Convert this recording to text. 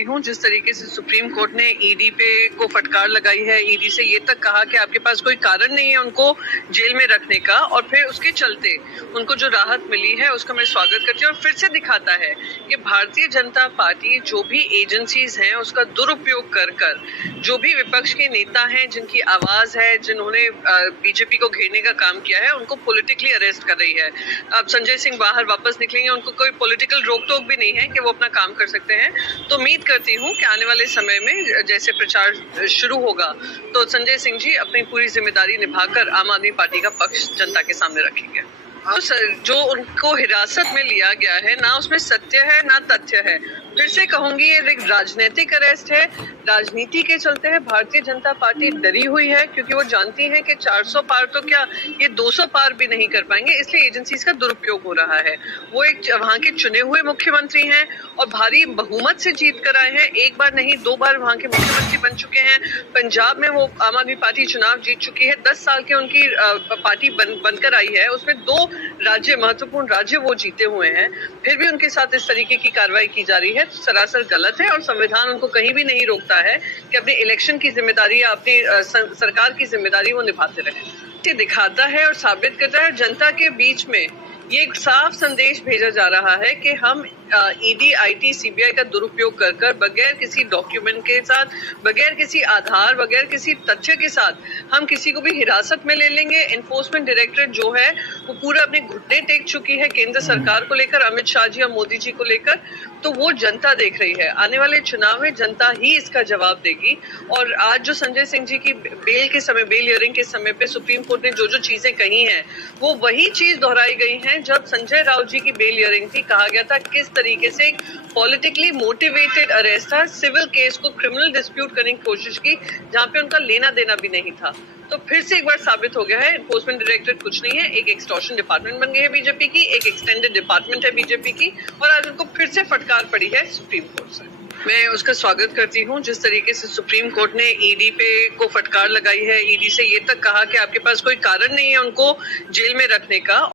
हूँ जिस तरीके से सुप्रीम कोर्ट ने ईडी पे को फटकार लगाई है, ईडी से ये तक कहा कि आपके पास कोई कारण नहीं है उनको जेल में रखने का, और फिर उसके चलते उनको जो राहत मिली है उसका मैं स्वागत करती हूँ। और फिर से दिखाता है कि भारतीय जनता पार्टी जो भी एजेंसीज हैं उसका दुरुपयोग कर कर जो भी विपक्ष के नेता हैं, जिनकी आवाज है, जिन्होंने बीजेपी को घेरने का काम किया है, उनको पॉलिटिकली अरेस्ट कर रही है। अब संजय सिंह बाहर वापस निकलेंगे, उनको कोई पॉलिटिकल रोक टोक भी नहीं है कि वो अपना काम कर सकते हैं। तो उम्मीद करती हूँ कि आने वाले समय में जैसे प्रचार शुरू होगा तो संजय सिंह जी अपनी पूरी जिम्मेदारी निभाकर आम आदमी पार्टी का पक्ष जनता के सामने रखेंगे। जो उनको हिरासत में लिया गया है, ना उसमें सत्य है ना तथ्य है। फिर से कहूंगी, ये एक राजनीतिक अरेस्ट है। राजनीति के चलते है भारतीय जनता पार्टी डरी हुई है, क्योंकि वो जानती है कि 400 पार तो क्या ये 200 पार भी नहीं कर पाएंगे, इसलिए एजेंसीज का दुरुपयोग हो रहा है। वो एक वहां के चुने हुए मुख्यमंत्री हैं और भारी बहुमत से जीत कर आए हैं। एक बार नहीं 2 बार वहां के मुख्यमंत्री बन चुके हैं। पंजाब में वो आम आदमी पार्टी चुनाव जीत चुकी है। 10 साल के उनकी पार्टी बनकर आई है, उसमें 2 राज्य, महत्वपूर्ण राज्य वो जीते हुए हैं। फिर भी उनके साथ इस तरीके की कार्रवाई की जा रही है, सरासर गलत है और संविधान उनको कहीं भी नहीं रोकता है कि अपने इलेक्शन की जिम्मेदारी या अपनी सरकार की जिम्मेदारी वो निभाते रहे। ये दिखाता है और साबित करता है जनता के बीच में ये एक साफ संदेश भेजा जा रहा है कि हम ईडी, आईटी, सीबीआई का दुरुपयोग कर कर बगैर किसी डॉक्यूमेंट के साथ, बगैर किसी आधार, बगैर किसी तथ्य के साथ हम किसी को भी हिरासत में ले लेंगे। एनफोर्समेंट डायरेक्टरेट जो है वो पूरा अपने घुटने टेक चुकी है केंद्र सरकार को लेकर, अमित शाह जी और मोदी जी को लेकर। तो वो जनता देख रही है। आने वाले चुनाव में जनता ही इसका जवाब देगी। और आज जो संजय सिंह जी की बेल के समय, बेल हियरिंग के समय पे सुप्रीम कोर्ट ने जो जो चीजें कही हैं, वो वही चीज दोहराई गई है जब संजय राउत जी की बेल हियरिंग थी। कहा गया था किस तरीके से एक पॉलिटिकली मोटिवेटेड अरेस्ट था, सिविल केस को क्रिमिनल डिस्प्यूट करने की कोशिश की, जहां पे उनका लेना देना भी नहीं था। तो फिर से एक बार साबित हो गया है एनफोर्समेंट डायरेक्टरेट कुछ नहीं है, एक एक्सटॉर्शन डिपार्टमेंट बन गई है बीजेपी की, एक एक्सटेंडेड डिपार्टमेंट है बीजेपी की, और आज उनको फिर से फटकार पड़ी है सुप्रीम कोर्ट से। मैं उसका स्वागत करती हूँ जिस तरीके से सुप्रीम कोर्ट ने ईडी पे को फटकार लगाई है, ईडी से ये तक कहा कि आपके पास कोई कारण नहीं है उनको जेल में रखने का।